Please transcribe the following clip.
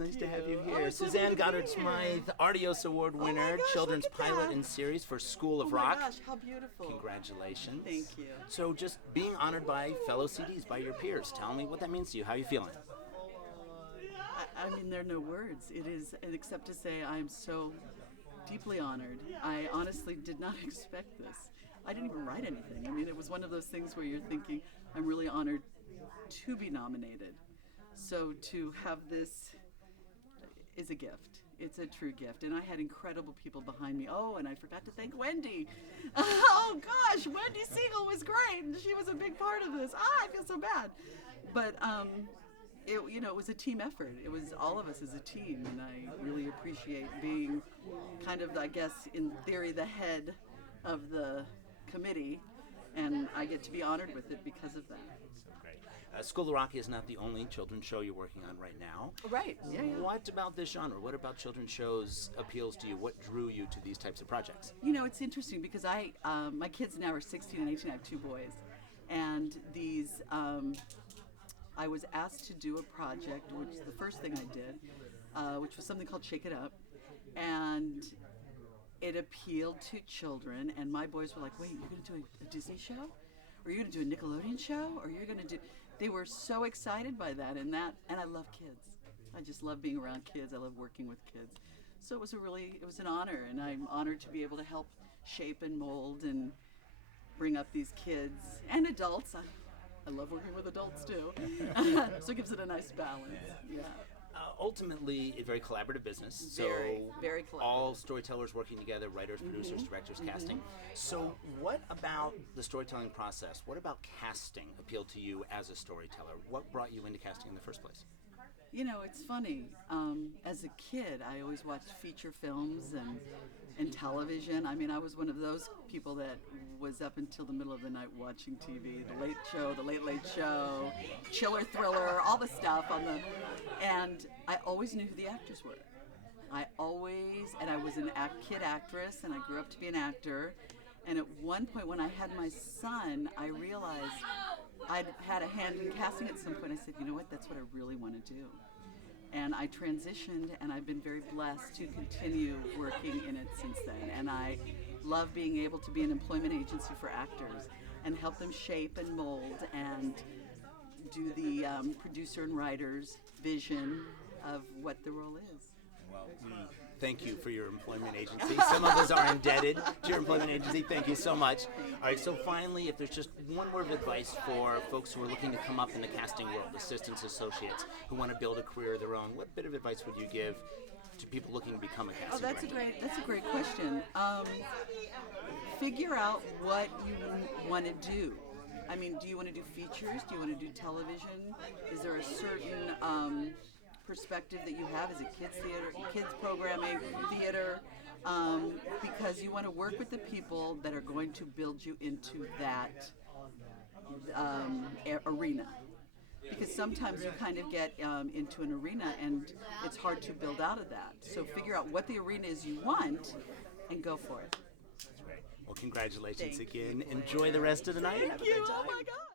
nice to have you Oh, here. it's so Suzanne good to be Goddard-Smythe, Artios Award winner, gosh, children's look at pilot that. in series for School of Oh my Rock. gosh, how beautiful. Congratulations. Thank you. So just being honored by fellow CDs, by your peers, tell me what that means to you. How are you feeling? I mean, there are no words. It is, except to say I am so deeply honored. I honestly did not expect this. I didn't even write anything. I mean, it was one of those things where you're thinking, I'm really honored to be nominated. So to have this is a gift. It's a true gift. And I had incredible people behind me. Oh, and I forgot to thank Wendy. Oh gosh, Wendy Siegel was great. She was a big part of this. I feel so bad. But it was a team effort. It was all of us as a team, and I really appreciate being kind of, I guess, in theory, the head of the committee, and I get to be honored with it because of that. Great. School of Rock is not the only children's show you're working on right now. Right. Yeah. What about this genre? What about children's shows appeals to you? What drew you to these types of projects? You know, it's interesting because my kids now are 16 and 18. I have two boys, and these. I was asked to do a project, which is the first thing I did, which was something called Shake It Up, and it appealed to children, and my boys were like, wait, you're going to do a Disney show? Or you're going to do a Nickelodeon show? Or you're going to do... They were so excited by that, and I love kids. I just love being around kids. I love working with kids. So it was an honor, and I'm honored to be able to help shape and mold and bring up these kids and adults. I love working with adults too, so it gives it a nice balance. Yeah. Ultimately, a very collaborative business. Very collaborative. All storytellers working together, writers, producers, directors, casting. So what about the storytelling process? What about casting appealed to you as a storyteller? What brought you into casting in the first place? You know, it's funny. As a kid, I always watched feature films and television. I mean, I was one of those people that was up until the middle of the night watching TV, The Late Show, The Late Late Show, Chiller Thriller, all the stuff and I always knew who the actors were. I was an kid actress, and I grew up to be an actor. And at one point when I had my son, I realized I'd had a hand in casting at some point. I said, you know what, that's what I really want to do. And I transitioned, and I've been very blessed to continue working in it since then. And I love being able to be an employment agency for actors and help them shape and mold and do the producer and writer's vision of what the role is. Well, thank you for your employment agency. Some of us are indebted to your employment agency. Thank you so much. All right, so finally, if there's just one word of advice for folks who are looking to come up in the casting world, assistants, associates, who want to build a career of their own, what bit of advice would you give to people looking to become a casting director? That's a great question. Figure out what you want to do. I mean, do you want to do features? Do you want to do television? Is there a certain perspective that you have as a kids programming, theater, because you want to work with the people that are going to build you into that arena. Because sometimes you kind of get into an arena and it's hard to build out of that. So figure out what the arena is you want and go for it. That's great. Well, congratulations Thank again. you. Enjoy the rest of the night. Thank you. Oh my God.